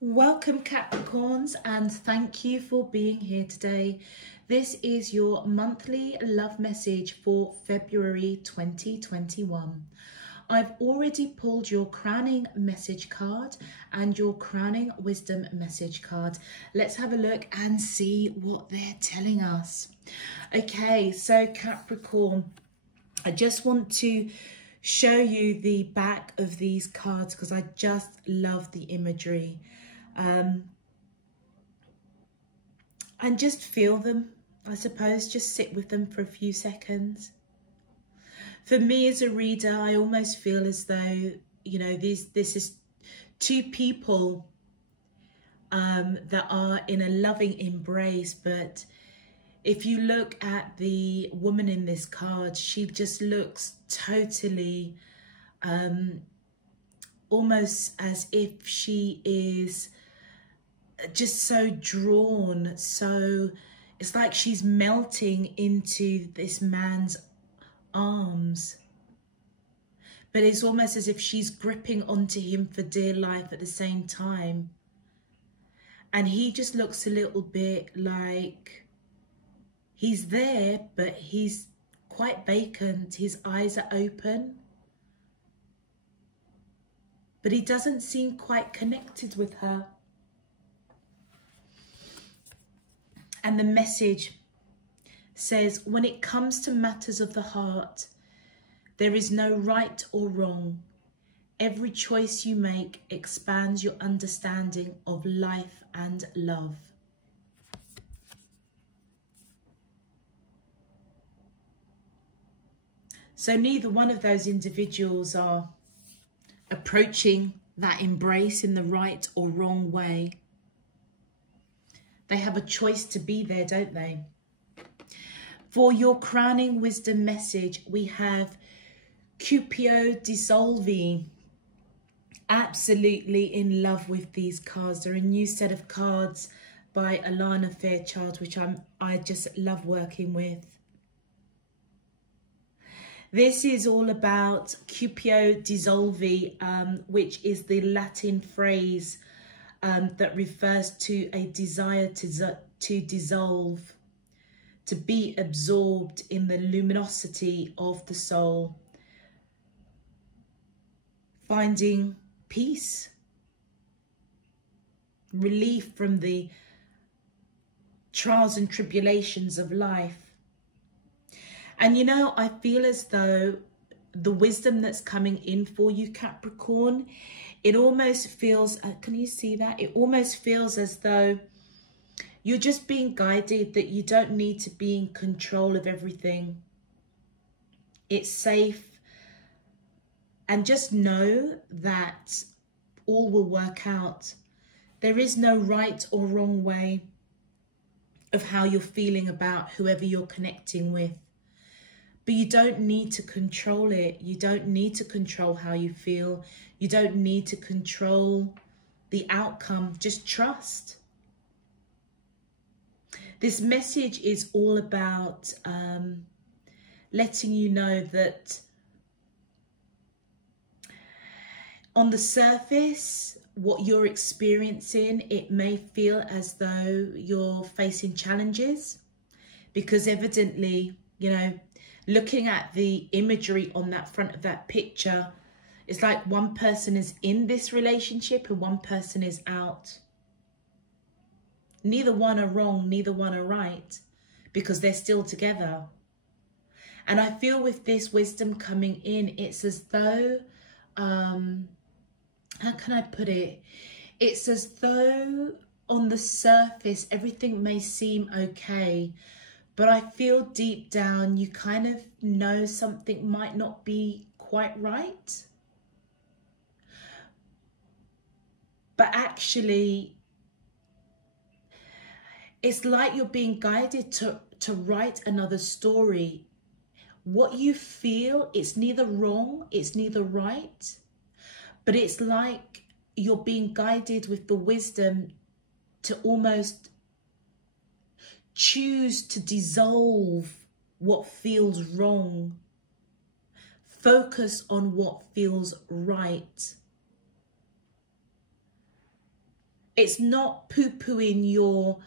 Welcome Capricorns, and thank you for being here today. This is your monthly love message for February 2021. I've already pulled your crowning message card and your crowning wisdom message card. Let's have a look and see what they're telling us. Okay, so Capricorn, I just want to show you the back of these cards because I just love the imagery. And just feel them, I suppose, just sit with them for a few seconds. For me as a reader, I almost feel as though, you know, this is two people that are in a loving embrace. But if you look at the woman in this card, she just looks totally almost as if she is just so drawn, so it's like she's melting into this man's arms, but it's almost as if she's gripping onto him for dear life at the same time. And he just looks a little bit like he's there, but he's quite vacant. His eyes are open, but he doesn't seem quite connected with her. And the message says, when it comes to matters of the heart, there is no right or wrong. Every choice you make expands your understanding of life and love. So neither one of those individuals are approaching that embrace in the right or wrong way. They have a choice to be there, don't they? For your crowning wisdom message, we have Cupio Dissolvi. Absolutely in love with these cards. They're a new set of cards by Alana Fairchild, which I just love working with. This is all about Cupio Dissolvi, which is the Latin phrase that refers to a desire to dissolve, to be absorbed in the luminosity of the soul, finding peace, relief from the trials and tribulations of life. And you know, I feel as though the wisdom that's coming in for you, Capricorn, it almost feels, can you see that? It almost feels as though you're just being guided, that you don't need to be in control of everything. It's safe. And just know that all will work out. There is no right or wrong way of how you're feeling about whoever you're connecting with. But you don't need to control it. You don't need to control how you feel. You don't need to control the outcome. Just trust. This message is all about letting you know that on the surface, what you're experiencing, it may feel as though you're facing challenges, because evidently, you know, looking at the imagery on that front of that picture, it's like one person is in this relationship and one person is out. Neither one are wrong, neither one are right, because they're still together. And I feel with this wisdom coming in, it's as though, how can I put it? It's as though on the surface, everything may seem okay, but I feel deep down, you kind of know something might not be quite right. But actually, it's like you're being guided to write another story. What you feel, it's neither wrong, it's neither right, but it's like you're being guided with the wisdom to almost choose to dissolve what feels wrong. Focus on what feels right. It's not poo-pooing your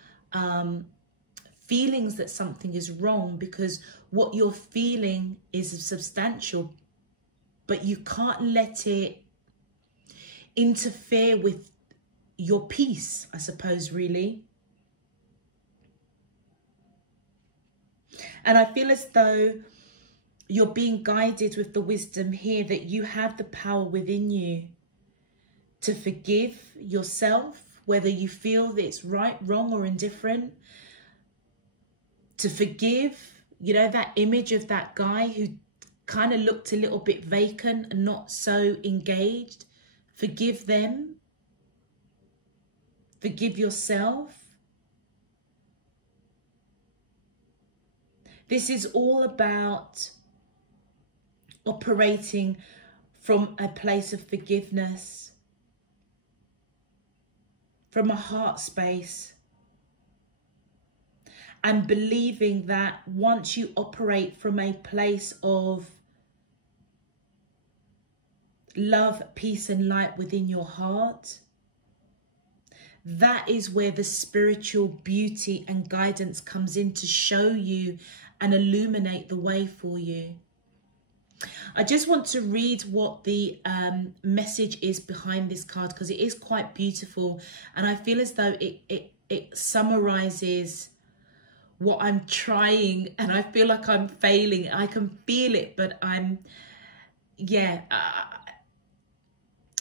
feelings that something is wrong, because what you're feeling is substantial, but you can't let it interfere with your peace, I suppose, really. And I feel as though you're being guided with the wisdom here that you have the power within you to forgive yourself, whether you feel that it's right, wrong, or indifferent. To forgive, you know, that image of that guy who kind of looked a little bit vacant and not so engaged. Forgive them. Forgive yourself. This is all about operating from a place of forgiveness, from a heart space, and believing that once you operate from a place of love, peace, and light within your heart, that is where the spiritual beauty and guidance comes in to show you and illuminate the way for you. I just want to read what the message is behind this card, because it is quite beautiful, and I feel as though it summarizes what I'm trying, and I feel like I'm failing. I can feel it, but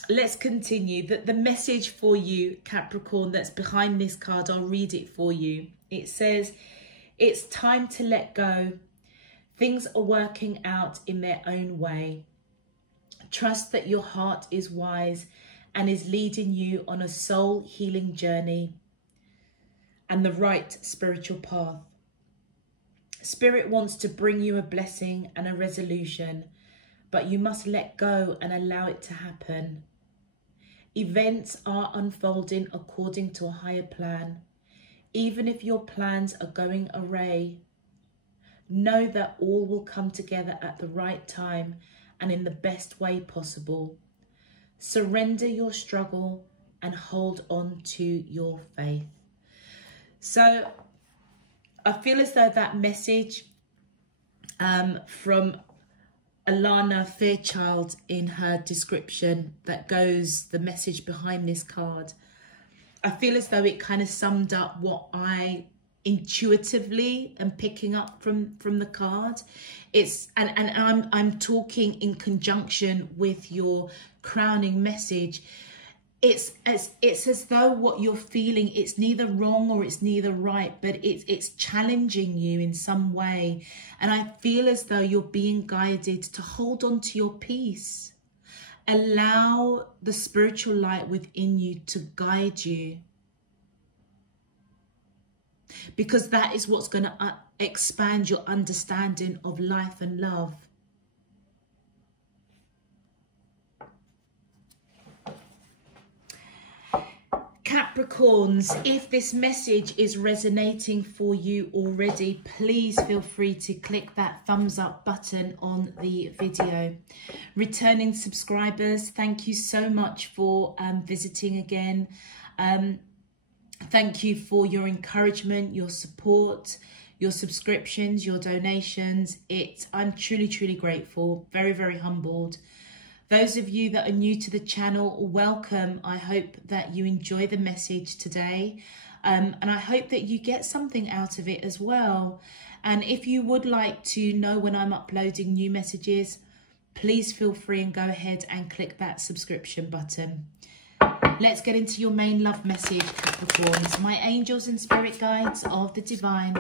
let's continue. The message for you, Capricorn, that's behind this card, I'll read it for you. It says, it's time to let go. Things are working out in their own way. Trust that your heart is wise and is leading you on a soul healing journey and the right spiritual path. Spirit wants to bring you a blessing and a resolution, but you must let go and allow it to happen. Events are unfolding according to a higher plan. Even if your plans are going awry, know that all will come together at the right time and in the best way possible. Surrender your struggle and hold on to your faith. So I feel as though that message from Alana Fairchild in her description that goes, the message behind this card, I feel as though it kind of summed up what I intuitively am picking up from the card. It's and I'm talking in conjunction with your crowning message. It's as though what you're feeling, it's neither wrong or it's neither right, but it's challenging you in some way. And I feel as though you're being guided to hold on to your peace. Allow the spiritual light within you to guide you, because that is what's going to expand your understanding of life and love. Capricorns, if this message is resonating for you already, please feel free to click that thumbs up button on the video. Returning subscribers, thank you so much for visiting again. Thank you for your encouragement, your support, your subscriptions, your donations. I'm truly, truly grateful, very, very humbled. Those of you that are new to the channel, welcome. I hope that you enjoy the message today. And I hope that you get something out of it as well. And if you would like to know when I'm uploading new messages, please feel free and go ahead and click that subscription button. Let's get into your main love message, Capricorns. My angels and spirit guides of the divine,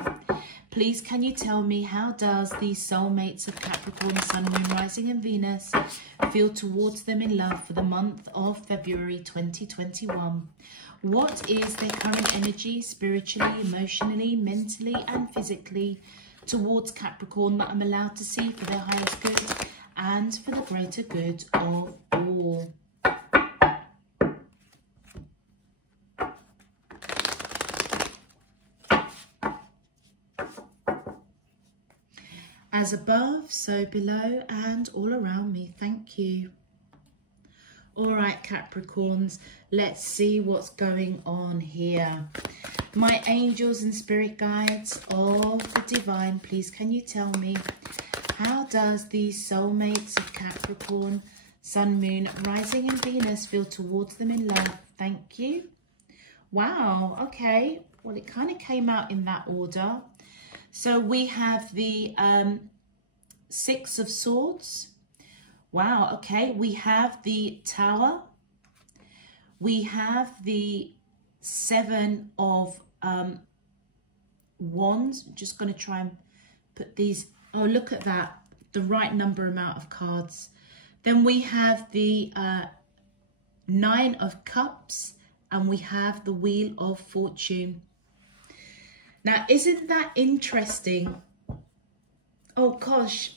please can you tell me, how does these soulmates of Capricorn, Sun, Moon, Rising and Venus feel towards them in love for the month of February 2021? What is their current energy, spiritually, emotionally, mentally and physically towards Capricorn that I'm allowed to see for their highest good and for the greater good of all? As above, so below and all around me. Thank you. All right, Capricorns, let's see what's going on here. My angels and spirit guides of the divine, please can you tell me, how does the soulmates of Capricorn, Sun, Moon, Rising and Venus feel towards them in love? Thank you. Wow, okay. Well, it kind of came out in that order. So we have the Six of Swords. Wow, okay. We have the Tower. We have the Seven of Wands. I'm just going to try and put these. Oh, look at that. The right amount of cards. Then we have the Nine of Cups. And we have the Wheel of Fortune. Now, isn't that interesting? Oh, gosh.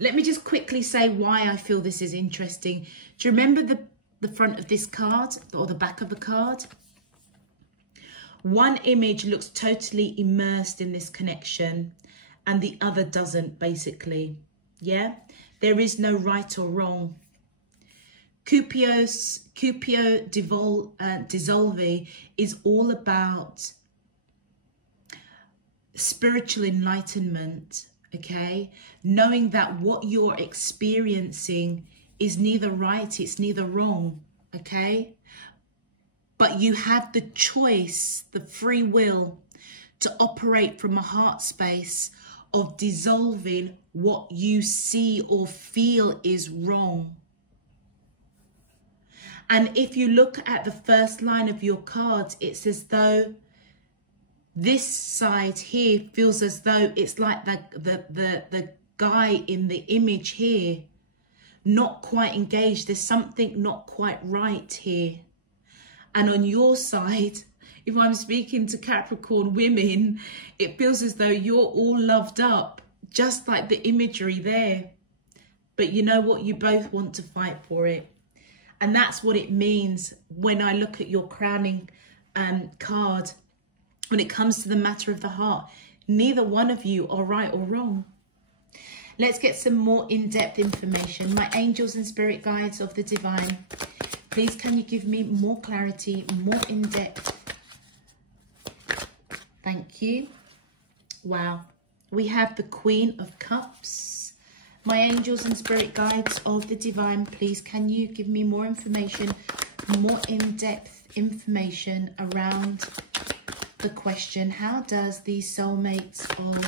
Let me just quickly say why I feel this is interesting. Do you remember the front of this card or the back of the card? One image looks totally immersed in this connection and the other doesn't, basically. Yeah? There is no right or wrong. Cupio Dissolvi is all about spiritual enlightenment, okay? Knowing that what you're experiencing is neither right, it's neither wrong, okay? But you have the choice, the free will to operate from a heart space of dissolving what you see or feel is wrong. And if you look at the first line of your cards, it's as though this side here feels as though it's like the guy in the image here, not quite engaged. There's something not quite right here. And on your side, if I'm speaking to Capricorn women, it feels as though you're all loved up, just like the imagery there. But you know what? You both want to fight for it. And that's what it means when I look at your crowning card. When it comes to the matter of the heart, neither one of you are right or wrong. Let's get some more in-depth information. My angels and spirit guides of the divine, please can you give me more clarity, more in-depth? Thank you. Wow. We have the Queen of Cups. My angels and spirit guides of the divine, please can you give me more information, more in-depth information around the question, how does the soulmates of,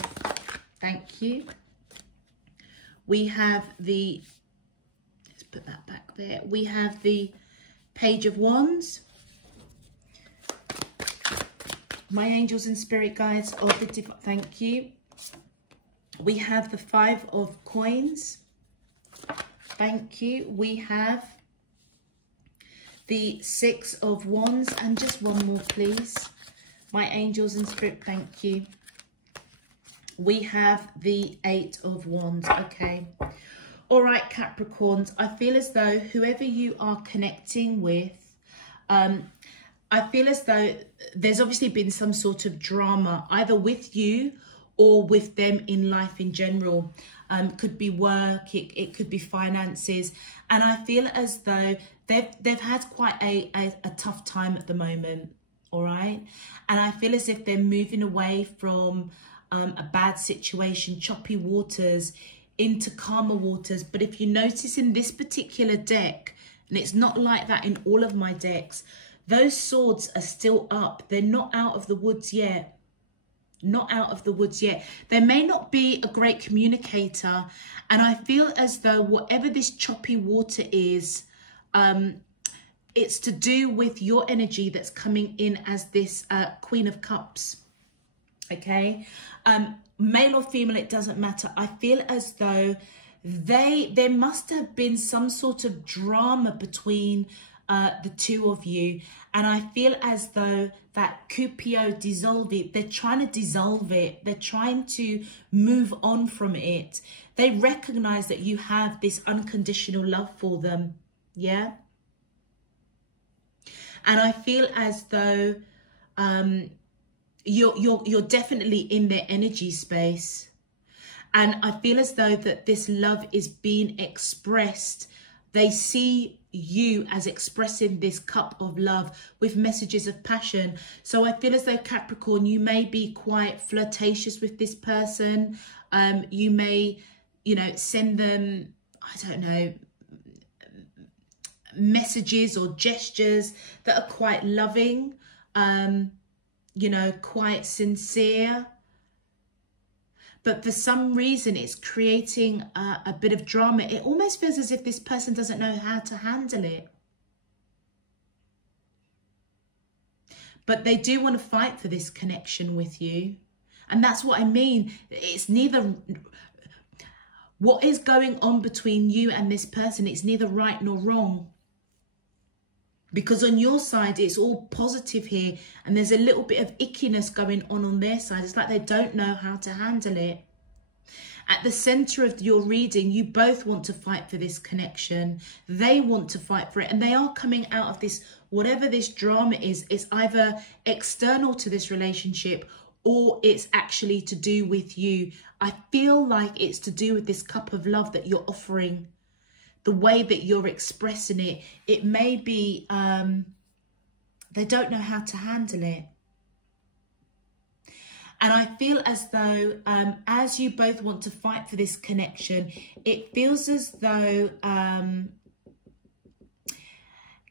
thank you. We have the, let's put that back there. We have the Page of Wands. My angels and spirit guides of the divine, thank you. We have the Five of Coins. Thank you. We have the Six of Wands. And just one more, please. My angels and spirit, thank you. We have the Eight of Wands. Okay. All right, Capricorns. I feel as though whoever you are connecting with, I feel as though there's obviously been some sort of drama, either with you or with them in life in general. Could be work, it could be finances. And I feel as though they've had quite a tough time at the moment, all right? And I feel as if they're moving away from a bad situation, choppy waters, into calmer waters. But if you notice in this particular deck, and it's not like that in all of my decks, those swords are still up. They're not out of the woods yet. Not out of the woods yet. They may not be a great communicator, and I feel as though whatever this choppy water is, it's to do with your energy that's coming in as this Queen of Cups. Okay, male or female, it doesn't matter. I feel as though there must have been some sort of drama between the two of you, and I feel as though that Cupio Dissolvi, they're trying to dissolve it. They're trying to move on from it. They recognize that you have this unconditional love for them. Yeah. And I feel as though you're definitely in their energy space. And I feel as though that this love is being expressed They see you as expressing this cup of love with messages of passion. So I feel as though, Capricorn, you may be quite flirtatious with this person. You may, you know, send them, I don't know, messages or gestures that are quite loving, you know, quite sincere. But for some reason, it's creating a bit of drama. It almost feels as if this person doesn't know how to handle it. But they do want to fight for this connection with you. And that's what I mean. It's neither... What is going on between you and this person, it's neither right nor wrong. Because on your side, it's all positive here. And there's a little bit of ickiness going on their side. It's like they don't know how to handle it. At the center of your reading, you both want to fight for this connection. They want to fight for it. And they are coming out of this, whatever this drama is, it's either external to this relationship or it's actually to do with you. I feel like it's to do with this cup of love that you're offering. The way that you're expressing it, it may be they don't know how to handle it. And I feel as though as you both want to fight for this connection, it feels as though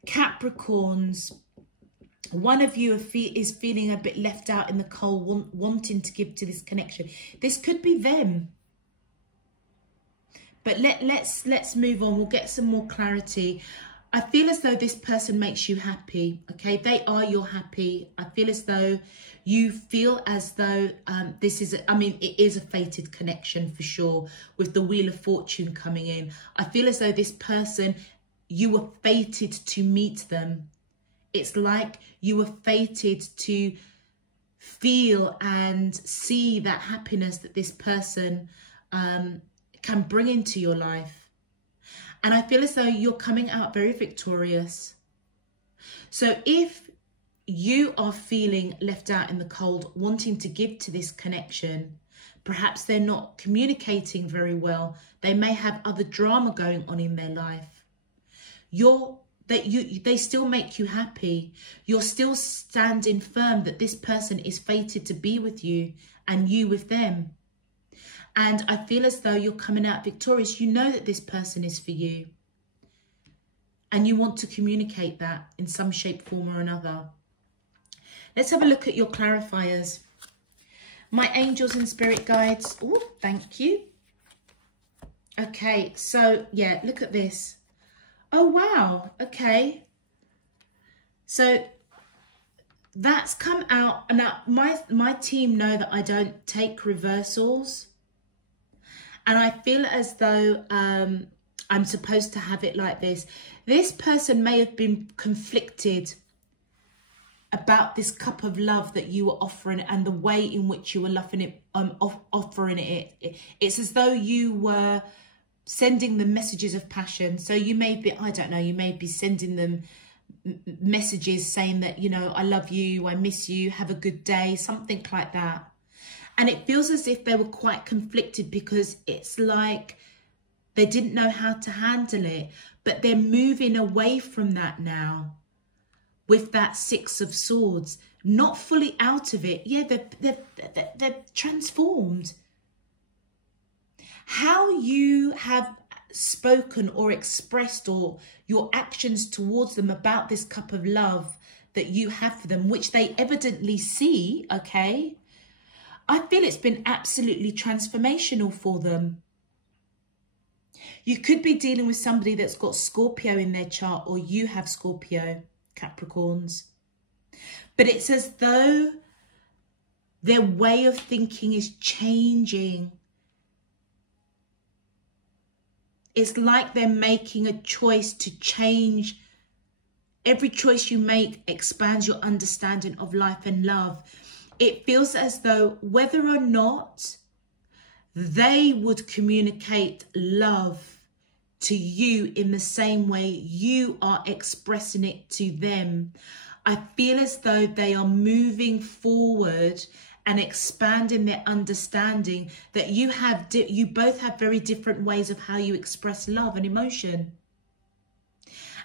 Capricorns, one of you is feeling a bit left out in the cold, wanting to give to this connection. This could be them. But let's move on. We'll get some more clarity. I feel as though this person makes you happy. Okay, they are your happy. I feel as though you feel as though this is, I mean, it is a fated connection for sure, with the Wheel of Fortune coming in. I feel as though this person, you were fated to meet them. It's like you were fated to feel and see that happiness that this person can bring into your life. And I feel as though you're coming out very victorious. So if you are feeling left out in the cold, wanting to give to this connection, perhaps they're not communicating very well. They may have other drama going on in their life. They still make you happy. You're still standing firm that this person is fated to be with you and you with them. And I feel as though you're coming out victorious. You know that this person is for you. And you want to communicate that in some shape, form or another. Let's have a look at your clarifiers. My angels and spirit guides. Oh, thank you. Okay, so yeah, look at this. Oh, wow. Okay. So that's come out. Now, my team know that I don't take reversals. And I feel as though I'm supposed to have it like this. This person may have been conflicted about this cup of love that you were offering and the way in which you were offering it. It's as though you were sending them messages of passion. So you may be, I don't know, you may be sending them messages saying that, you know, I love you, I miss you, have a good day, something like that. And it feels as if they were quite conflicted because it's like they didn't know how to handle it. But they're moving away from that now with that Six of Swords. Not fully out of it. Yeah, they're transformed. How you have spoken or expressed or your actions towards them about this cup of love that you have for them, which they evidently see, okay? I feel it's been absolutely transformational for them. You could be dealing with somebody that's got Scorpio in their chart, or you have Scorpio, Capricorns. But it's as though their way of thinking is changing. It's like they're making a choice to change. Every choice you make expands your understanding of life and love. It feels as though whether or not they would communicate love to you in the same way you are expressing it to them, I feel as though they are moving forward and expanding their understanding that you both have very different ways of how you express love and emotion.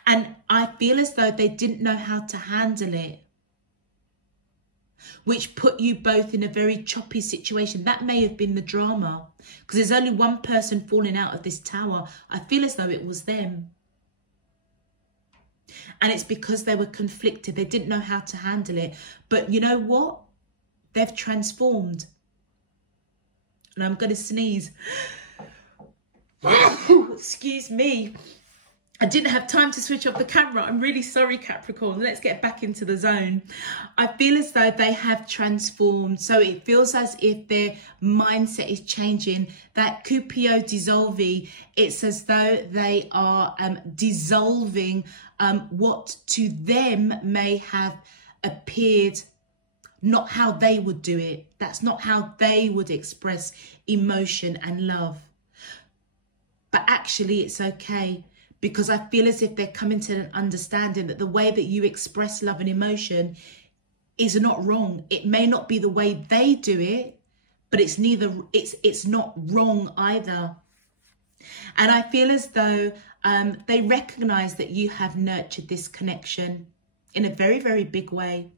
And I feel as though they didn't know how to handle it, which put you both in a very choppy situation. That may have been the drama, because there's only one person falling out of this tower. I feel as though it was them. And it's because they were conflicted. They didn't know how to handle it. But you know what? They've transformed. And I'm going to sneeze. Excuse me. I didn't have time to switch off the camera. I'm really sorry, Capricorn. Let's get back into the zone. I feel as though they have transformed. So it feels as if their mindset is changing. That Cupio dissolvi, it's as though they are dissolving what to them may have appeared not how they would do it. That's not how they would express emotion and love. But actually, it's okay. Because I feel as if they're coming to an understanding that the way that you express love and emotion is not wrong. It may not be the way they do it, but it's not wrong either. And I feel as though they recognize that you have nurtured this connection in a very, very big way.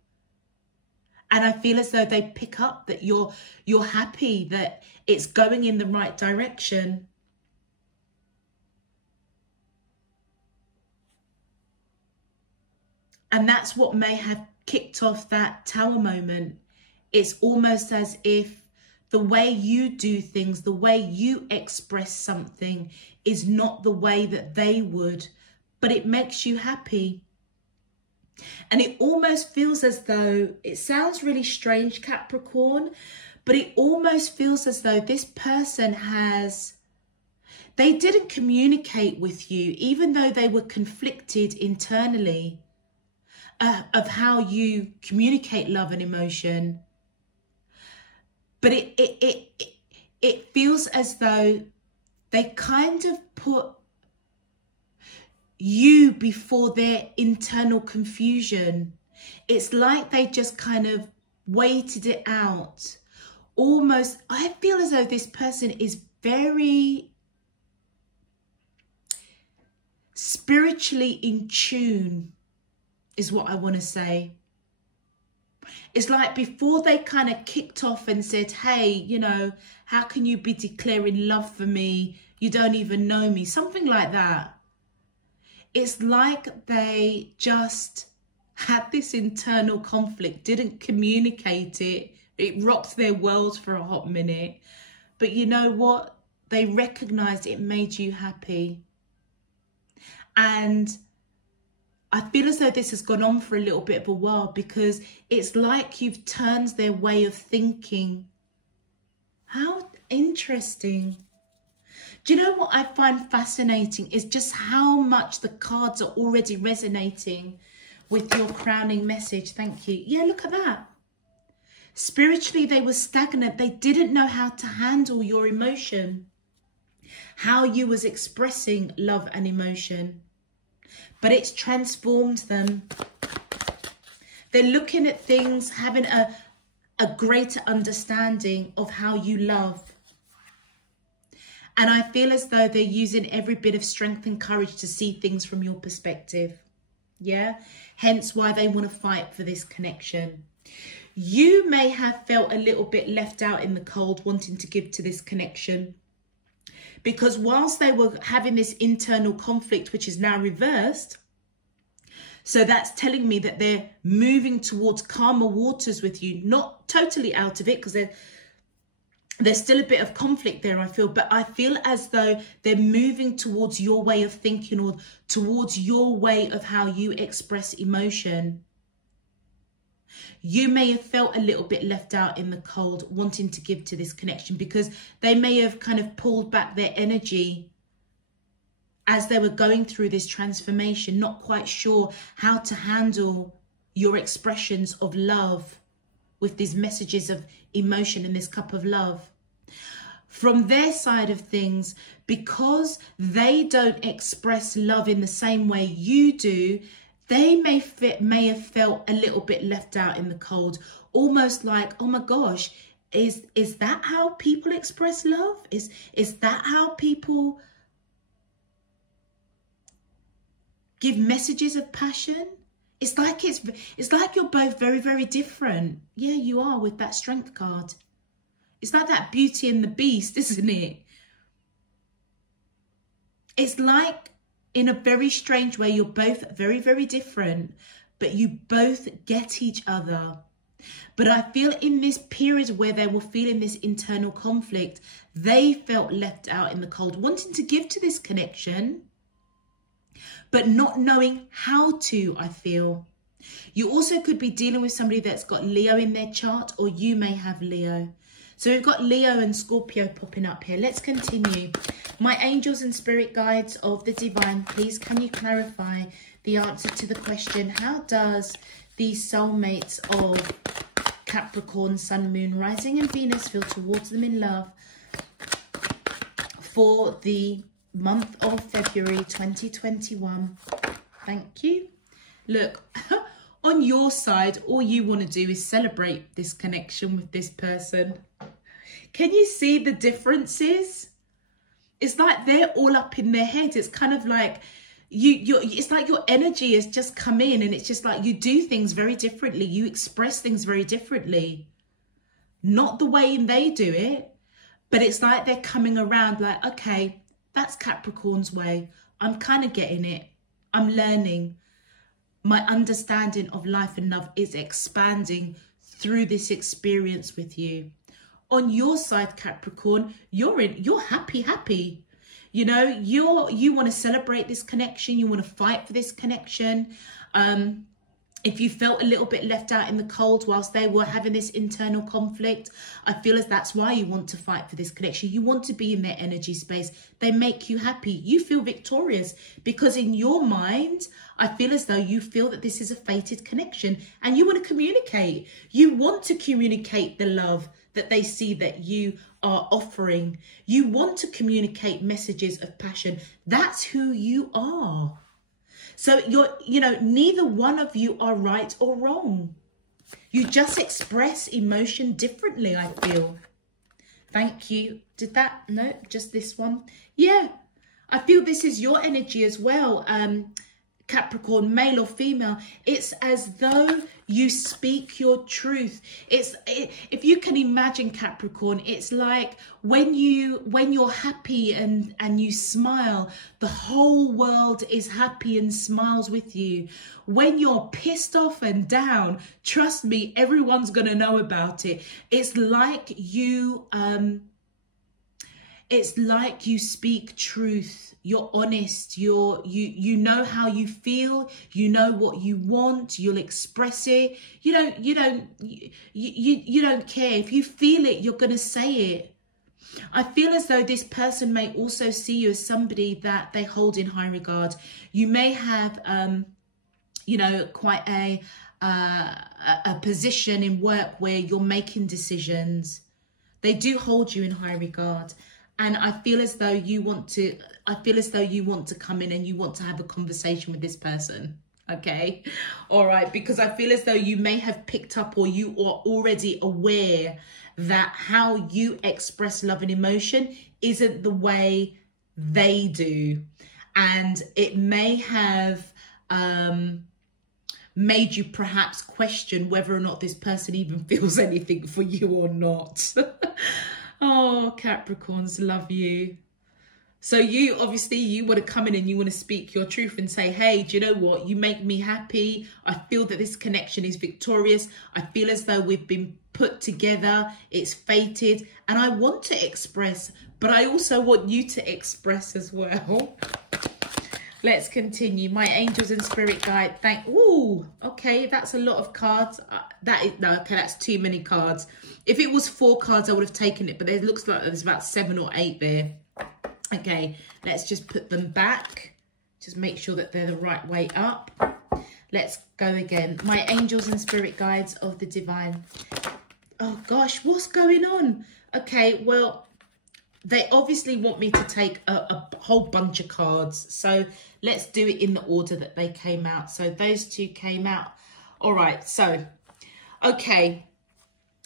And I feel as though they pick up that you're happy, that it's going in the right direction. And that's what may have kicked off that tower moment. It's almost as if the way you do things, the way you express something is not the way that they would, but it makes you happy. And it almost feels as though, it sounds really strange, Capricorn, but it almost feels as though this person they didn't communicate with you, even though they were conflicted internally. Of how you communicate love and emotion, but it feels as though they kind of put you before their internal confusion. It's like they just kind of waited it out. Almost, I feel as though this person is very spiritually in tune, is what I want to say. It's like before they kind of kicked off and said, hey, you know, how can you be declaring love for me? You don't even know me. Something like that. It's like they just had this internal conflict, didn't communicate it. It rocked their world for a hot minute. But you know what? They recognized it made you happy. And I feel as though this has gone on for a little bit of a while, because it's like you've turned their way of thinking. How interesting. Do you know what I find fascinating is just how much the cards are already resonating with your crowning message. Thank you. Yeah, look at that. Spiritually, they were stagnant. They didn't know how to handle your emotion, how you was expressing love and emotion. But it's transformed them. They're looking at things, having a greater understanding of how you love. And I feel as though they're using every bit of strength and courage to see things from your perspective. Yeah? Hence why they want to fight for this connection. You may have felt a little bit left out in the cold, wanting to give to this connection. Because whilst they were having this internal conflict, which is now reversed, so that's telling me that they're moving towards calmer waters with you, not totally out of it, because there's still a bit of conflict there, I feel. But I feel as though they're moving towards your way of thinking, or towards your way of how you express emotion. You may have felt a little bit left out in the cold, wanting to give to this connection, because they may have kind of pulled back their energy as they were going through this transformation, not quite sure how to handle your expressions of love with these messages of emotion in this cup of love. From their side of things, because they don't express love in the same way you do, they may have felt a little bit left out in the cold, almost like, oh my gosh, is that how people express love? Is that how people give messages of passion. It's like you're both very, very different. Yeah, you are with that Strength card. It's like that Beauty and the Beast, isn't it? It's like, in a very strange way, you're both very, very different, but you both get each other. But I feel in this period where they were feeling this internal conflict, they felt left out in the cold, wanting to give to this connection, but not knowing how to, I feel. You also could be dealing with somebody that's got Leo in their chart, or you may have Leo. So we've got Leo and Scorpio popping up here. Let's continue. My angels and spirit guides of the divine, please can you clarify the answer to the question, how does these soulmates of Capricorn, Sun, Moon, Rising and Venus feel towards them in love for the month of February 2021? Thank you. Look, on your side, all you want to do is celebrate this connection with this person. Can you see the differences? It's like they're all up in their head. It's kind of like it's like your energy has just come in, and it's just like you do things very differently. You express things very differently. Not the way they do it, but it's like they're coming around like, okay, that's Capricorn's way. I'm kind of getting it. I'm learning. My understanding of life and love is expanding through this experience with you. On your side, Capricorn, you're happy. You know, you want to celebrate this connection. You want to fight for this connection. If you felt a little bit left out in the cold whilst they were having this internal conflict, I feel as that's why you want to fight for this connection. You want to be in their energy space. They make you happy. You feel victorious because in your mind, I feel as though you feel that this is a fated connection and you want to communicate. You want to communicate the love that they see that you are offering. You want to communicate messages of passion. That's who you are. So neither one of you are right or wrong. You just express emotion differently, I feel. Thank you. Did that? No, just this one. Yeah, I feel this is your energy as well. Capricorn, male or female. It's as though you speak your truth. If you can imagine, Capricorn, it's like when you're happy and you smile, the whole world is happy and smiles with you. When you're pissed off and down, trust me, everyone's gonna know about it. It's like you speak truth. You're honest. You know how you feel. You know what you want. You'll express it. You don't care if you feel it. You're gonna say it. I feel as though this person may also see you as somebody that they hold in high regard. You may have, quite a position in work where you're making decisions. They do hold you in high regard. And I feel as though you want to come in and you want to have a conversation with this person. Okay. All right. Because I feel as though you may have picked up, or you are already aware that how you express love and emotion isn't the way they do. And it may have made you perhaps question whether or not this person even feels anything for you or not. Oh, Capricorns, love you. So you want to come in and you want to speak your truth and say, hey, do you know what? You make me happy. I feel that this connection is victorious. I feel as though we've been put together. It's fated. And I want to express, but I also want you to express as well. Let's continue. My angels and spirit guide. Ooh, okay, that's a lot of cards. That's too many cards. If it was 4 cards, I would have taken it, but it looks like there's about 7 or 8 there. Okay, let's just put them back. Just make sure that they're the right way up. Let's go again. My angels and spirit guides of the divine. Oh gosh, what's going on? Okay, well, they obviously want me to take a whole bunch of cards. So let's do it in the order that they came out. So those 2 came out. All right, so, okay.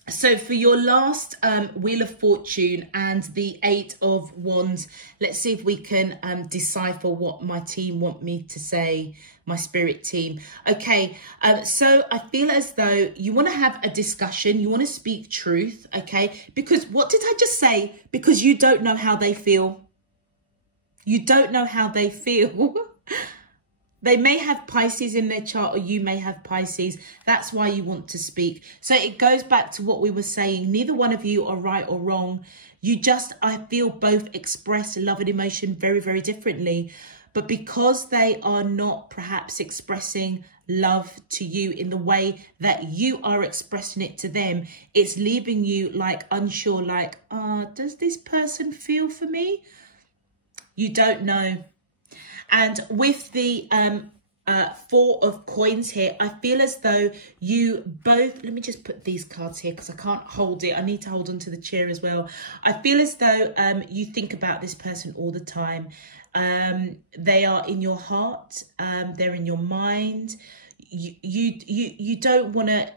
So for your last Wheel of Fortune and the 8 of Wands, let's see if we can decipher what my team want me to say, my spirit team. Okay, so I feel as though you want to have a discussion, you want to speak truth, okay? Because what did I just say? Because you don't know how they feel. You don't know how they feel. They may have Pisces in their chart, or you may have Pisces. That's why you want to speak. So it goes back to what we were saying. Neither one of you are right or wrong. You just, I feel, both express love and emotion very, very differently. But because they are not perhaps expressing love to you in the way that you are expressing it to them, it's leaving you like unsure, like, does this person feel for me? You don't know. And with the 4 of coins here, I feel as though you both, let me just put these cards here because I can't hold it. I need to hold on to the chair as well. I feel as though you think about this person all the time. They are in your heart. They're in your mind. You don't want to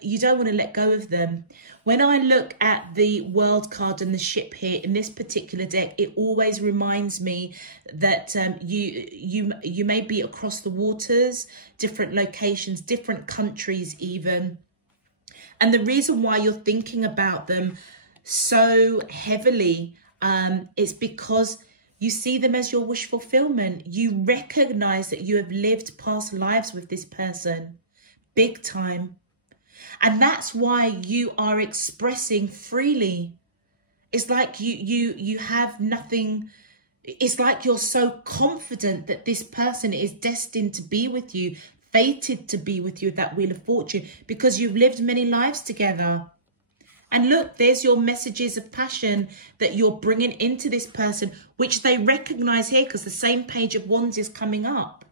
let go of them. When I look at the World card and the ship here in this particular deck, it always reminds me that you may be across the waters, different locations, different countries even. And the reason why you're thinking about them so heavily is because you see them as your wish fulfillment. You recognize that you have lived past lives with this person, big time. And that's why you are expressing freely. It's like you have nothing. It's like you're so confident that this person is destined to be with you, fated to be with you, that Wheel of Fortune, because you've lived many lives together. And look, there's your messages of passion that you're bringing into this person, which they recognize here because the same Page of Wands is coming up.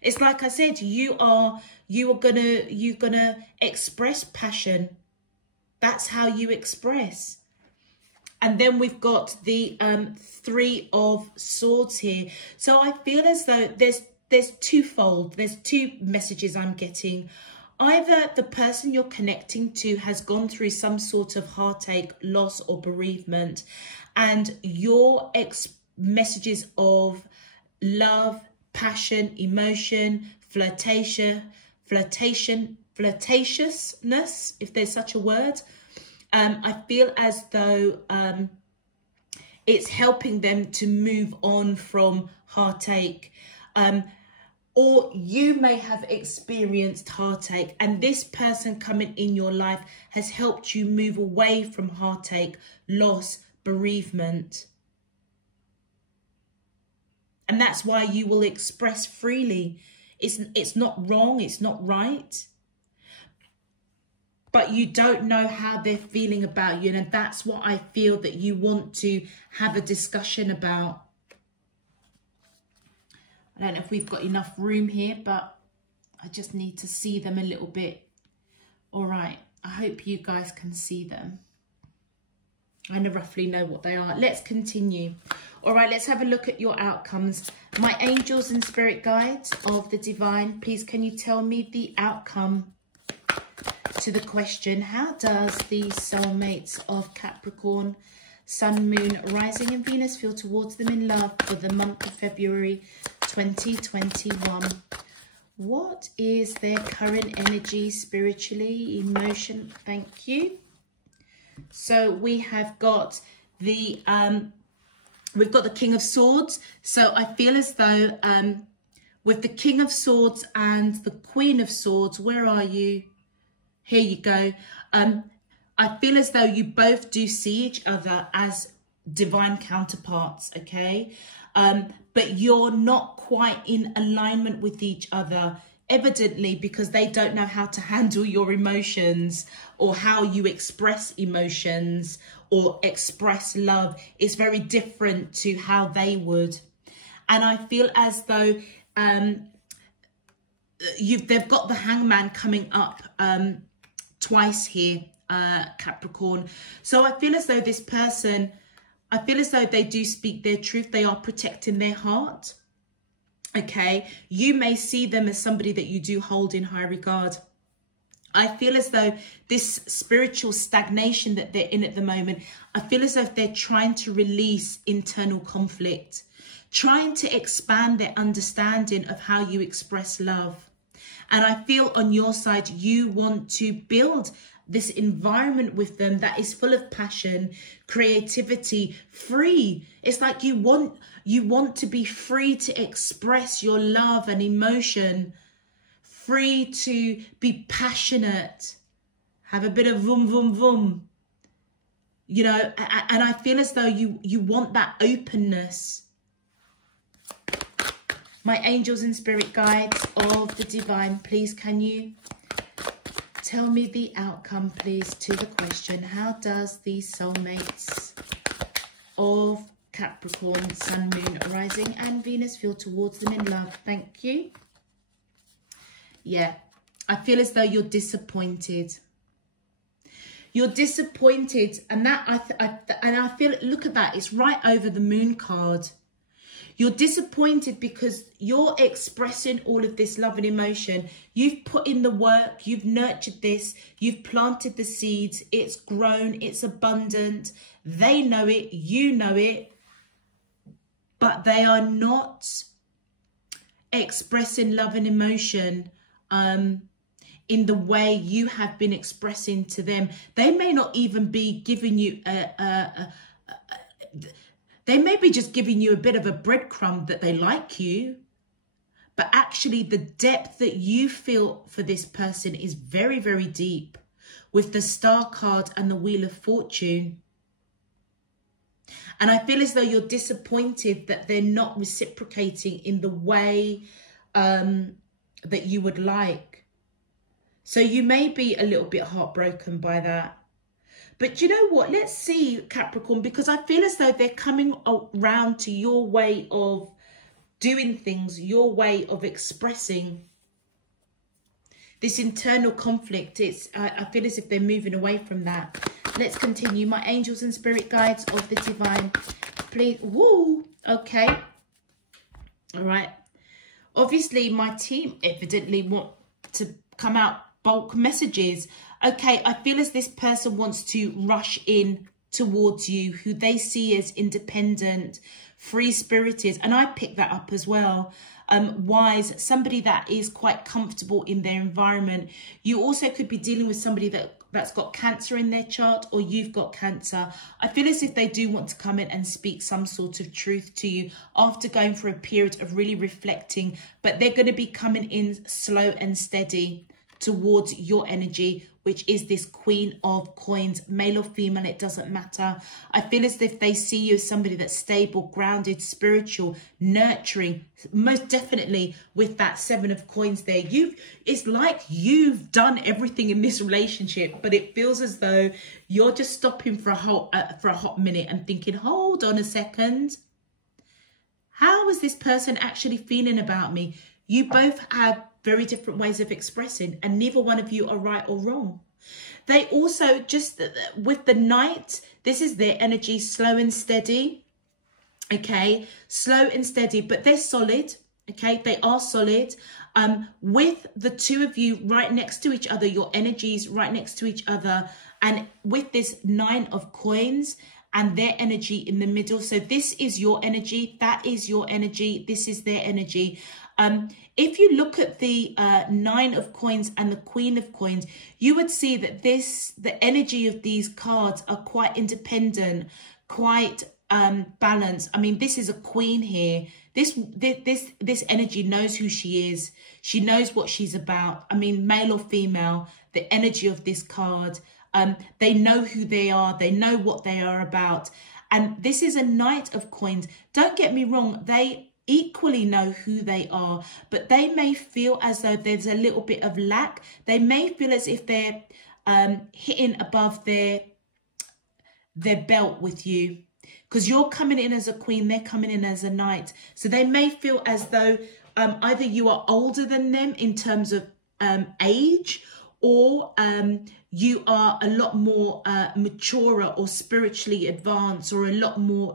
It's like I said, you're gonna express passion. That's how you express. And then we've got the 3 of Swords here. So I feel as though there's twofold. There's 2 messages I'm getting. Either the person you're connecting to has gone through some sort of heartache, loss or bereavement, and your messages of love, passion, emotion, flirtatiousness, if there's such a word. I feel as though it's helping them to move on from heartache. Or you may have experienced heartache, and this person coming in your life has helped you move away from heartache, loss, bereavement. And that's why you will express freely. It's not wrong, it's not right. But you don't know how they're feeling about you. And that's what I feel that you want to have a discussion about. I don't know if we've got enough room here, but I just need to see them a little bit. All right, I hope you guys can see them. I roughly know what they are. Let's continue. All right, let's have a look at your outcomes. My angels and spirit guides of the divine, please can you tell me the outcome to the question, how does the soulmates of Capricorn, Sun, Moon, Rising and Venus feel towards them in love for the month of February 2021? What is their current energy, spiritually, emotion? Thank you. So we have got the we've got the King of Swords. So I feel as though with the King of Swords and the Queen of Swords, where are you? Here you go. I feel as though you both do see each other as divine counterparts, okay? But you're not quite in alignment with each other, evidently because they don't know how to handle your emotions or how you express emotions or express love. It's very different to how they would. And I feel as though they've got the Hangman coming up twice here, Capricorn. So I feel as though this person, I feel as though they do speak their truth. They are protecting their heart. Okay, you may see them as somebody that you do hold in high regard. I feel as though this spiritual stagnation that they're in at the moment, I feel as though they're trying to release internal conflict, trying to expand their understanding of how you express love. And I feel on your side, you want to build this environment with them that is full of passion, creativity, free. It's like you want to be free to express your love and emotion, free to be passionate, have a bit of vroom, vroom, vroom. You know, and I feel as though you want that openness. My angels and spirit guides of the divine, please can you tell me the outcome, please, to the question, how does the soulmates of Capricorn, Sun, Moon, Rising and Venus feel towards them in love? Thank you. Yeah, I feel as though you're disappointed. You're disappointed, and that I feel, look at that, it's right over the Moon card. You're disappointed because you're expressing all of this love and emotion. You've put in the work, you've nurtured this, you've planted the seeds, it's grown, it's abundant. They know it, you know it, but they are not expressing love and emotion in the way you have been expressing to them. They may not even be giving you they may be just giving you a bit of a breadcrumb that they like you, but actually the depth that you feel for this person is very, very deep, with the Star card and the Wheel of Fortune. And I feel as though you're disappointed that they're not reciprocating in the way that you would like. So you may be a little bit heartbroken by that. But you know what? Let's see, Capricorn, because I feel as though they're coming around to your way of doing things, your way of expressing this internal conflict. I feel as if they're moving away from that. Let's continue. My angels and spirit guides of the divine, please. Woo! Okay. All right. Obviously, my team evidently want to come out bulk messages. Okay, I feel as this person wants to rush in towards you, who they see as independent, free-spirited. And I pick that up as well. Wise, somebody that is quite comfortable in their environment. You also could be dealing with somebody that's got cancer in their chart, or you've got cancer. I feel as if they do want to come in and speak some sort of truth to you after going for a period of really reflecting, but they're going to be coming in slow and steady towards your energy, which is this Queen of Coins, male or female, it doesn't matter. I feel as if they see you as somebody that's stable, grounded, spiritual, nurturing, most definitely with that Seven of Coins there. It's like you've done everything in this relationship, but it feels as though you're just stopping for a hot minute and thinking, hold on a second. How is this person actually feeling about me? You both have very different ways of expressing, and neither one of you are right or wrong. They also, just with the Knight, this is their energy, slow and steady. Okay, slow and steady, but they're solid. Okay, they are solid. With the two of you right next to each other, your energies right next to each other, and with this Nine of Coins and their energy in the middle. So this is your energy, that is your energy, this is their energy. If you look at the Nine of Coins and the Queen of Coins, you would see that the energy of these cards are quite independent, quite balanced. I mean, this is a queen here. This energy knows who she is. She knows what she's about. I mean, male or female, the energy of this card, they know who they are. They know what they are about. And this is a Knight of Coins. Don't get me wrong. They equally know who they are, but they may feel as though there's a little bit of lack. They may feel as if they're hitting above their belt with you, because you're coming in as a queen, they're coming in as a knight. So they may feel as though either you are older than them in terms of age, or you are a lot more mature or spiritually advanced, or a lot more,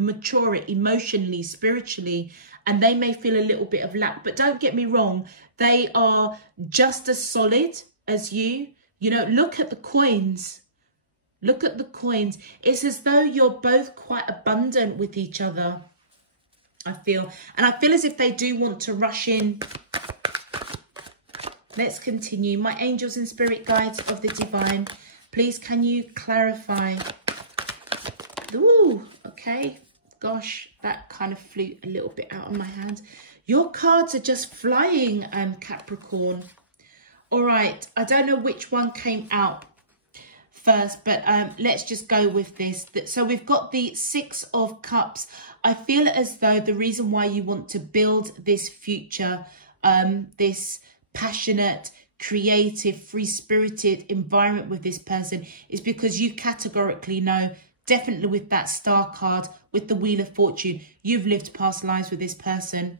mature emotionally, spiritually, and they may feel a little bit of lack. But don't get me wrong, they are just as solid, as you. You know, look at the coins. Look at the coins. It's as though you're both quite abundant with each other, I feel. And I feel as if they do want to rush in. Let's continue. My angels and spirit guides of the divine, please can you clarify? Ooh, okay. Gosh, that kind of flew a little bit out of my hand. Your cards are just flying, Capricorn. All right, I don't know which one came out first, but let's just go with this. So we've got the Six of Cups. I feel as though the reason why you want to build this future, this passionate, creative, free-spirited environment with this person is because you categorically know, definitely with that Star card, with the Wheel of Fortune, you've lived past lives with this person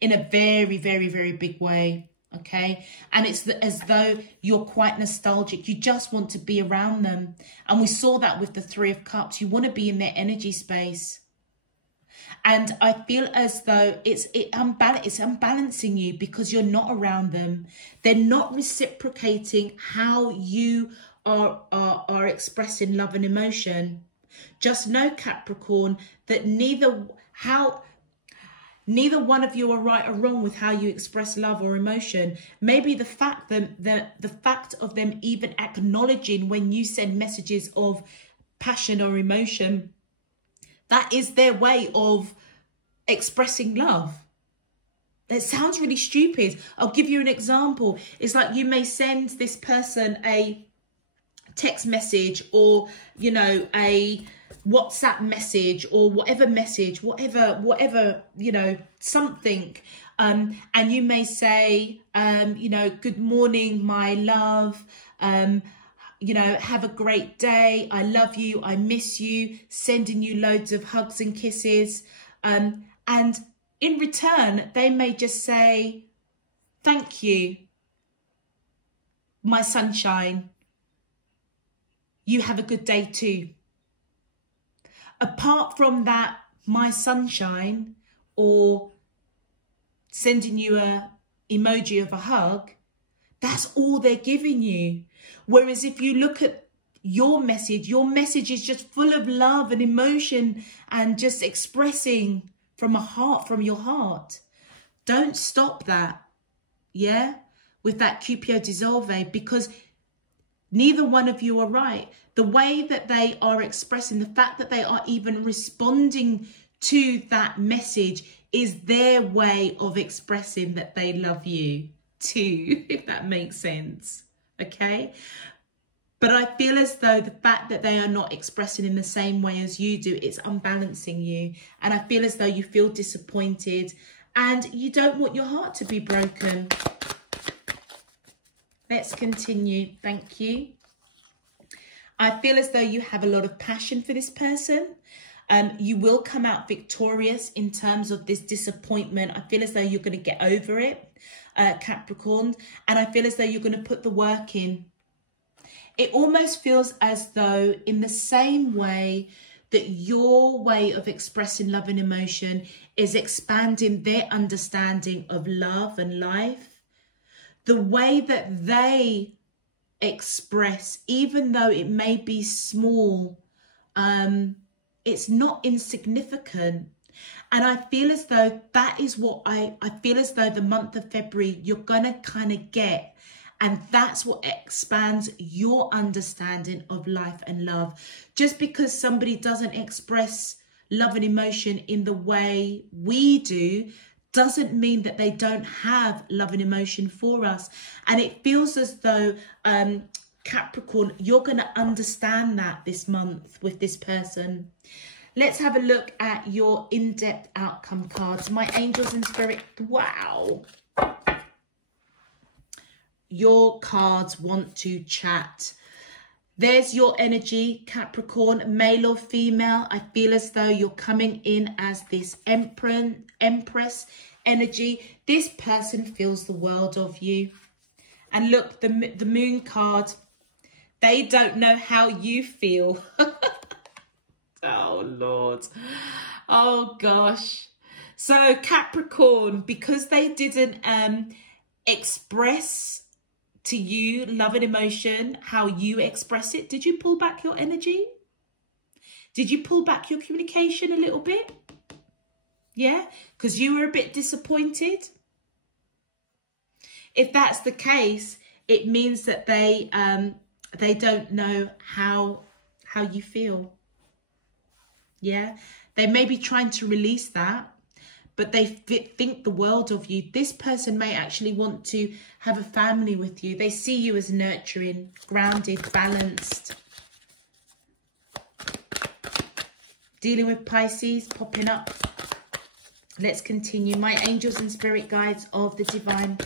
in a very, very, very big way. Okay, and it's as though you're quite nostalgic. You just want to be around them, and we saw that with the Three of Cups. You want to be in their energy space, and I feel as though it's unbalancing you because you're not around them. They're not reciprocating how you are expressing love and emotion. Just know, Capricorn, that neither one of you are right or wrong with how you express love or emotion. Maybe the fact of them even acknowledging when you send messages of passion or emotion, that is their way of expressing love. That sounds really stupid. I'll give you an example. It's like you may send this person a text message or, you know, a WhatsApp message or whatever message, whatever, you know, something. And you may say, you know, good morning, my love. You know, have a great day. I love you. I miss you. Sending you loads of hugs and kisses. And in return, they may just say, thank you, my sunshine. You have a good day too. Apart from that, my sunshine, or sending you a emoji of a hug, that's all they're giving you. Whereas if you look at your message is just full of love and emotion and just expressing from your heart. Don't stop that, yeah, with that Cupio Dissolve, because neither one of you are right. The way that they are expressing, the fact that they are even responding to that message is their way of expressing that they love you too, if that makes sense, okay? But I feel as though the fact that they are not expressing in the same way as you do, it's unbalancing you. And I feel as though you feel disappointed and you don't want your heart to be broken. Let's continue. Thank you. I feel as though you have a lot of passion for this person. You will come out victorious in terms of this disappointment. I feel as though you're going to get over it, Capricorn. And I feel as though you're going to put the work in. It almost feels as though in the same way that your way of expressing love and emotion is expanding their understanding of love and life, the way that they express, even though it may be small, it's not insignificant. And I feel as though that is what I feel as though the month of February you're gonna kind of get, and that's what expands your understanding of life and love. Just because somebody doesn't express love and emotion in the way we do doesn't mean that they don't have love and emotion for us. And it feels as though, Capricorn, you're going to understand that this month with this person. Let's have a look at your in-depth outcome cards. My angels and spirit, wow. Your cards want to chat. There's your energy, Capricorn, male or female. I feel as though you're coming in as this Empress energy. This person feels the world of you. And look, the Moon card, they don't know how you feel. Oh, Lord. Oh, gosh. So, Capricorn, because they didn't express to you, love and emotion, how you express it. Did you pull back your energy? Did you pull back your communication a little bit? Yeah, because you were a bit disappointed. If that's the case, it means that they don't know how you feel. Yeah, they may be trying to release that, but they think the world of you. This person may actually want to have a family with you. They see you as nurturing, grounded, balanced. Dealing with Pisces popping up. Let's continue. My angels and spirit guides of the divine,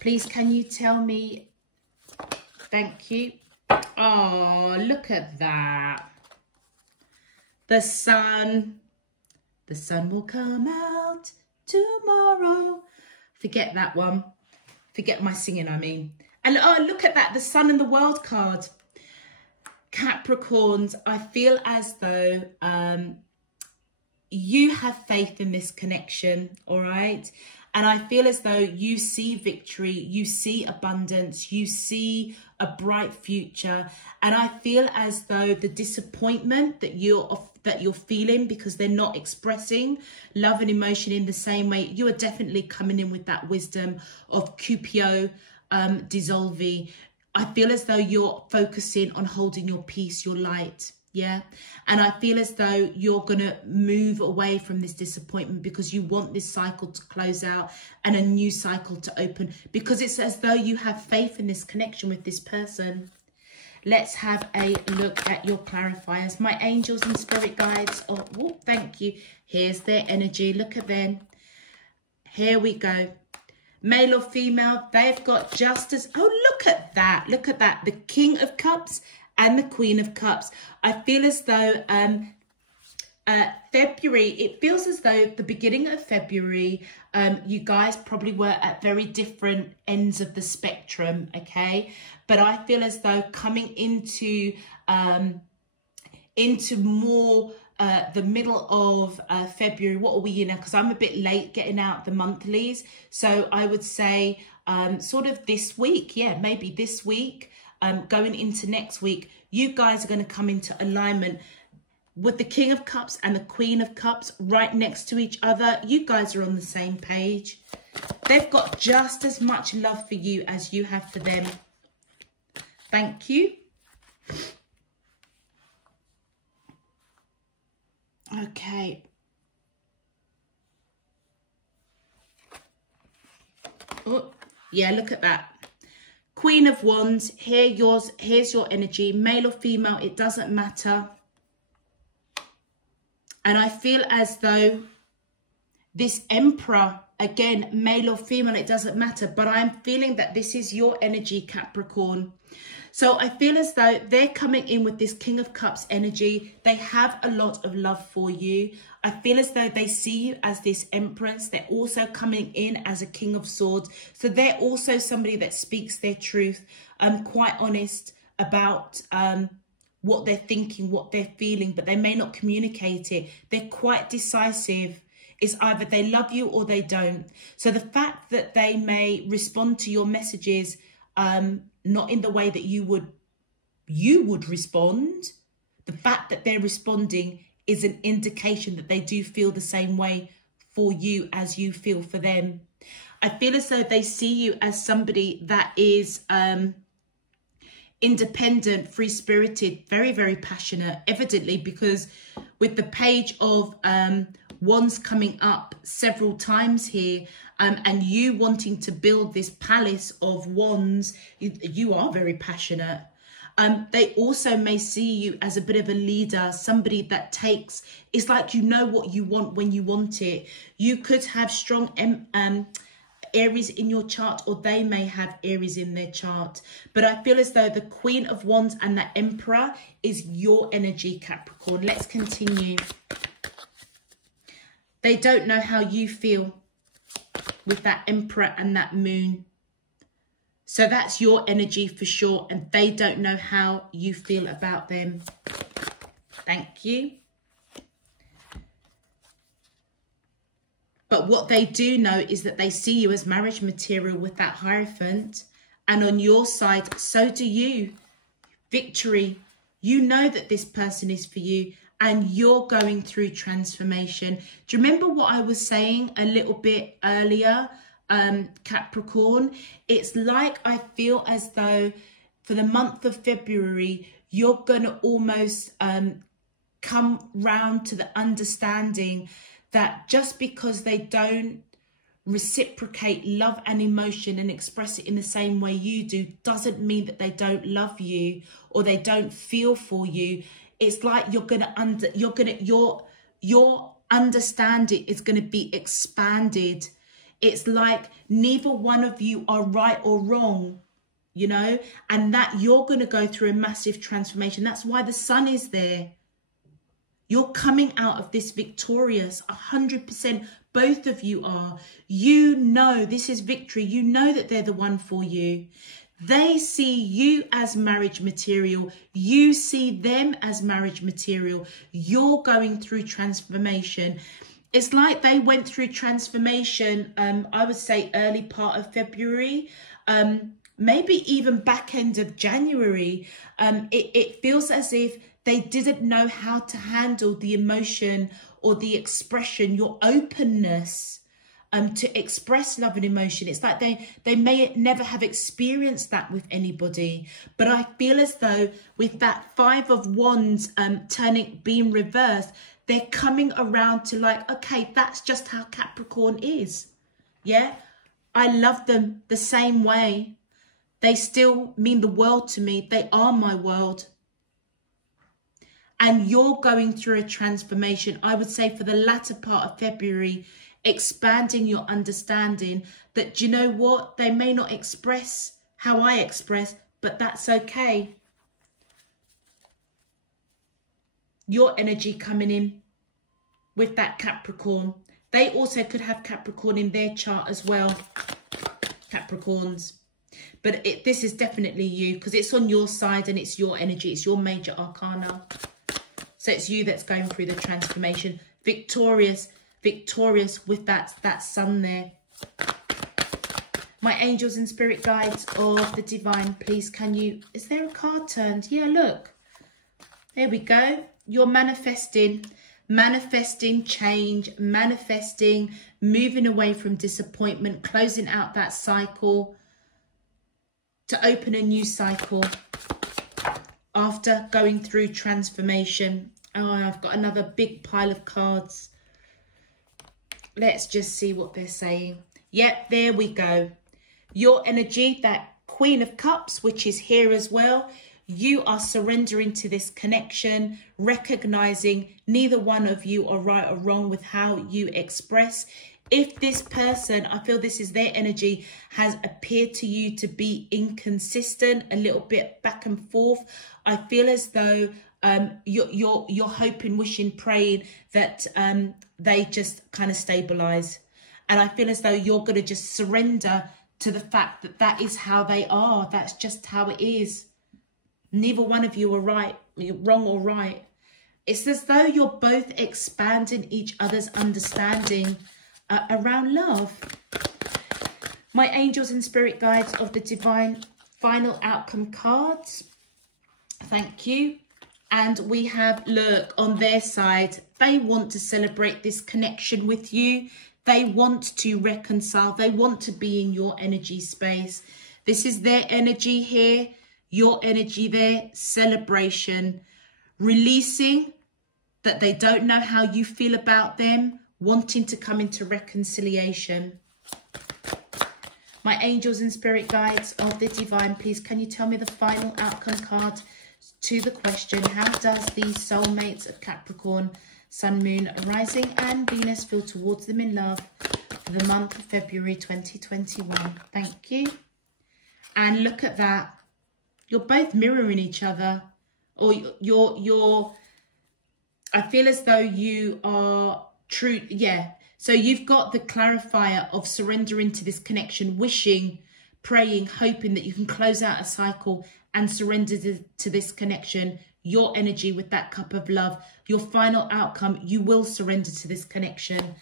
please can you tell me, thank you. Oh, look at that. The sun will come out tomorrow. Forget that one. Forget my singing, I mean. And oh, look at that, the sun and the world card. Capricorns, I feel as though you have faith in this connection, all right? And I feel as though you see victory, you see abundance, you see a bright future. And I feel as though the disappointment that you're feeling because they're not expressing love and emotion in the same way, you are definitely coming in with that wisdom of Cupio dissolvi. I feel as though you're focusing on holding your peace, your light. Yeah. And I feel as though you're going to move away from this disappointment because you want this cycle to close out and a new cycle to open, because it's as though you have faith in this connection with this person. Let's have a look at your clarifiers. My angels and spirit guides. Oh, thank you. Here's their energy. Look at them. Here we go. Male or female, they've got just as... Oh, look at that. Look at that. The King of Cups and the Queen of Cups. I feel as though February, it feels as though the beginning of February, you guys probably were at very different ends of the spectrum, okay? But I feel as though coming into more the middle of February, what are we in now? Because I'm a bit late getting out the monthlies. So I would say sort of this week, yeah, maybe this week, going into next week, you guys are going to come into alignment with the King of Cups and the Queen of Cups right next to each other. You guys are on the same page. They've got just as much love for you as you have for them. Thank you. Okay. Oh, yeah, look at that. Queen of Wands, here's your energy, male or female, it doesn't matter. And I feel as though this Emperor, again, male or female, it doesn't matter. But I'm feeling that this is your energy, Capricorn. So I feel as though they're coming in with this King of Cups energy. They have a lot of love for you. I feel as though they see you as this Empress. They're also coming in as a King of Swords. So they're also somebody that speaks their truth. Quite honest about what they're thinking, what they're feeling, but they may not communicate it. They're quite decisive. It's either they love you or they don't. So the fact that they may respond to your messages not in the way that you would respond, the fact that they're responding is an indication that they do feel the same way for you as you feel for them. I feel as though they see you as somebody that is independent, free-spirited, very, very passionate, evidently, because with the Page of Wands coming up several times here, and you wanting to build this palace of wands, you are very passionate. They also may see you as a bit of a leader, somebody that takes, it's like you know what you want when you want it. You could have strong Aries in your chart, or they may have Aries in their chart. But I feel as though the Queen of Wands and the Emperor is your energy, Capricorn. Let's continue. They don't know how you feel with that Emperor and that Moon. So that's your energy for sure. And they don't know how you feel about them. Thank you. But what they do know is that they see you as marriage material with that Hierophant. And on your side, so do you. Victory. You know that this person is for you and you're going through transformation. Do you remember what I was saying a little bit earlier, Capricorn? It's like I feel as though for the month of February, you're going to almost come round to the understanding that just because they don't reciprocate love and emotion and express it in the same way you do doesn't mean that they don't love you or they don't feel for you. It's like your understanding is going to be expanded. It's like neither one of you are right or wrong, you know, and that you're going to go through a massive transformation. That's why the sun is there. You're coming out of this victorious, 100%. Both of you are. You know this is victory. You know that they're the one for you. They see you as marriage material. You see them as marriage material. You're going through transformation. It's like they went through transformation, I would say early part of February, maybe even back end of January. It feels as if they didn't know how to handle the emotion or the expression, your openness to express love and emotion. It's like they may never have experienced that with anybody. But I feel as though with that 5 of Wands being reversed, they're coming around to like, okay, that's just how Capricorn is. Yeah, I love them the same way. They still mean the world to me. They are my world. And you're going through a transformation, I would say, for the latter part of February, expanding your understanding that, do you know what? They may not express how I express, but that's okay. Your energy coming in with that Capricorn. They also could have Capricorn in their chart as well, Capricorns. But this is definitely you because it's on your side and it's your energy. It's your major arcana. So it's you that's going through the transformation. Victorious with that sun there. My angels and spirit guides of the divine, please can you... Is there a card turned? Yeah, look. There we go. You're manifesting change, manifesting, moving away from disappointment, closing out that cycle to open a new cycle after going through transformation. Oh, I've got another big pile of cards. Let's just see what they're saying. Yep, there we go. Your energy, that Queen of Cups, which is here as well. You are surrendering to this connection, recognizing neither one of you are right or wrong with how you express. If this person, I feel this is their energy, has appeared to you to be inconsistent, a little bit back and forth, I feel as though you're hoping, wishing, praying that they just kind of stabilize. And I feel as though you're going to just surrender to the fact that that is how they are. That's just how it is. Neither one of you are right, wrong or right. It's as though you're both expanding each other's understanding around love. My angels and spirit guides of the divine, final outcome cards. Thank you. And we have, look, on their side, they want to celebrate this connection with you. They want to reconcile. They want to be in your energy space. This is their energy here, your energy there, celebration, releasing that they don't know how you feel about them, wanting to come into reconciliation. My angels and spirit guides of the divine, please, can you tell me the final outcome card to the question, how does these soulmates of Capricorn, Sun, Moon, Rising and Venus feel towards them in love for the month of February 2021? Thank you. And look at that. You're both mirroring each other. Or I feel as though you are true. Yeah. So you've got the clarifier of surrendering to this connection, wishing, praying, hoping that you can close out a cycle and surrender to this connection, your energy with that cup of love. Your final outcome, you will surrender to this connection.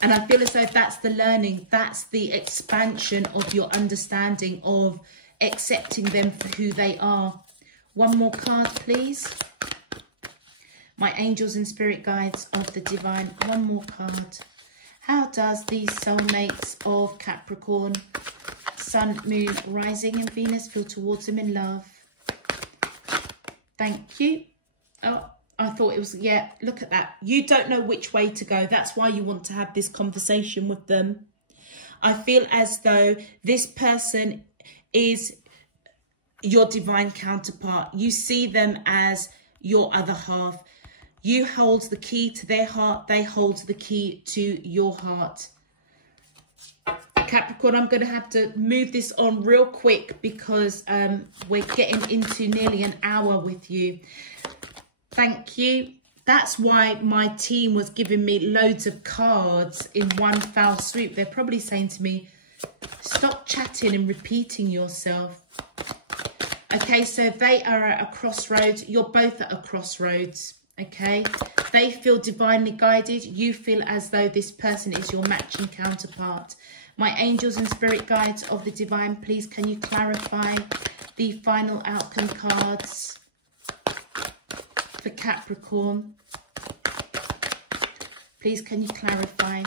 And I feel as though that's the learning, that's the expansion of your understanding of accepting them for who they are. One more card, please. My angels and spirit guides of the divine. One more card. How does these soulmates of Capricorn, Sun, Moon, Rising and Venus feel towards them in love? Thank you. Oh, I thought it was, yeah, look at that. You don't know which way to go. That's why you want to have this conversation with them. I feel as though this person is your divine counterpart. You see them as your other half. You hold the key to their heart. They hold the key to your heart. Capricorn, I'm going to have to move this on real quick because we're getting into nearly an hour with you. Thank you. That's why my team was giving me loads of cards in one foul swoop. They're probably saying to me, stop chatting and repeating yourself. Okay, so they are at a crossroads. You're both at a crossroads. Okay, they feel divinely guided. You feel as though this person is your matching counterpart. My angels and spirit guides of the divine, please can you clarify the final outcome cards for Capricorn? Please can you clarify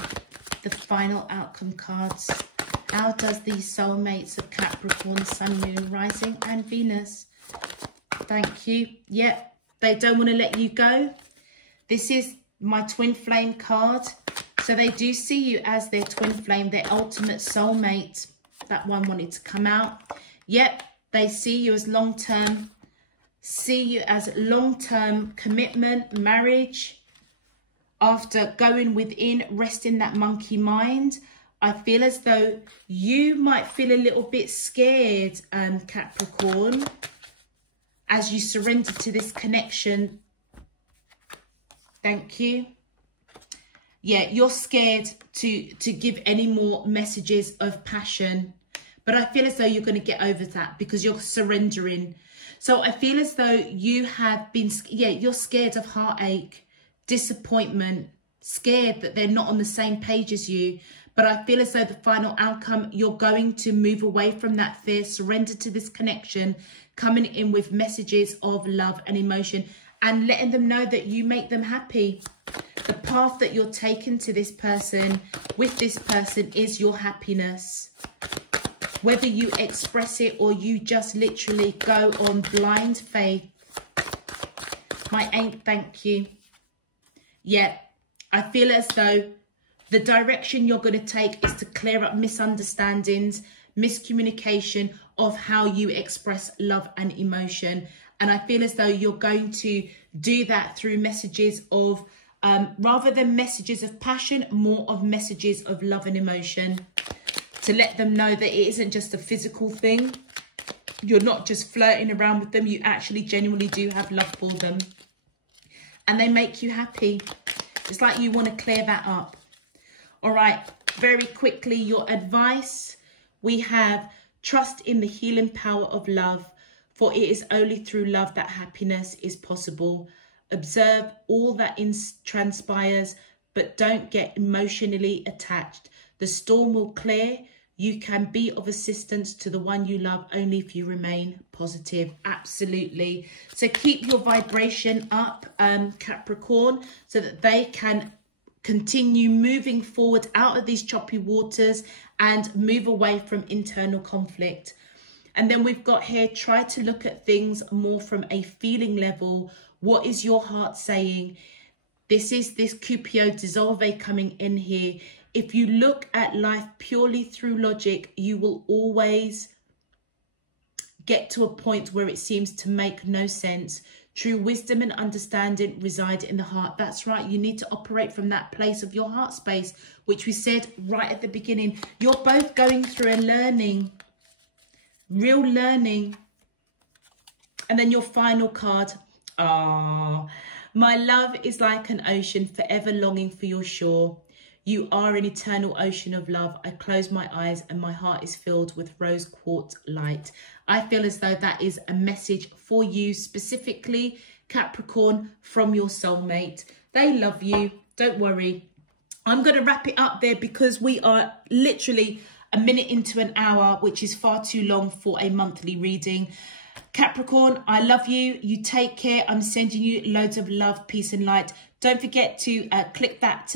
the final outcome cards? How does these soulmates of Capricorn, Sun, Moon, Rising and Venus? Thank you. Yep. They don't want to let you go. This is my twin flame card. So they do see you as their twin flame, their ultimate soulmate. That one wanted to come out. Yep, they see you as long-term. See you as long-term commitment, marriage. After going within, resting that monkey mind, I feel as though you might feel a little bit scared, Capricorn, as you surrender to this connection. Thank you. Yeah, you're scared to give any more messages of passion. But I feel as though you're going to get over that because you're surrendering. So I feel as though you have been, yeah, you're scared of heartache, disappointment, scared that they're not on the same page as you. But I feel as though the final outcome, you're going to move away from that fear, surrender to this connection, coming in with messages of love and emotion and letting them know that you make them happy. The path that you're taking to this person, with this person, is your happiness. Whether you express it or you just literally go on blind faith. Thank you. Yeah, I feel as though the direction you're going to take is to clear up misunderstandings, miscommunication of how you express love and emotion. And I feel as though you're going to do that through messages of, rather than messages of passion, more of messages of love and emotion. To let them know that it isn't just a physical thing. You're not just flirting around with them. You actually genuinely do have love for them. And they make you happy. It's like you want to clear that up. All right, very quickly, your advice. We have trust in the healing power of love, for it is only through love that happiness is possible. Observe all that transpires, but don't get emotionally attached. The storm will clear. You can be of assistance to the one you love only if you remain positive. Absolutely. So keep your vibration up, Capricorn, so that they can continue moving forward out of these choppy waters and move away from internal conflict. And then we've got here, try to look at things more from a feeling level. What is your heart saying? This is this Cupio Dissolve coming in here. If you look at life purely through logic, you will always get to a point where it seems to make no sense. True wisdom and understanding reside in the heart. That's right. You need to operate from that place of your heart space, which we said right at the beginning. You're both going through a learning, real learning. And then your final card. Ah, my love is like an ocean, forever longing for your shore. You are an eternal ocean of love. I close my eyes and my heart is filled with rose quartz light. I feel as though that is a message for you specifically, Capricorn, from your soulmate. They love you. Don't worry. I'm going to wrap it up there because we are literally a minute into an hour, which is far too long for a monthly reading. Capricorn, I love you. You take care. I'm sending you loads of love, peace and light. Don't forget to click that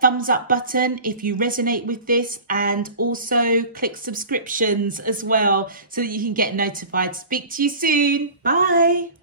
thumbs up button if you resonate with this, and also click subscriptions as well so that you can get notified. Speak to you soon. Bye.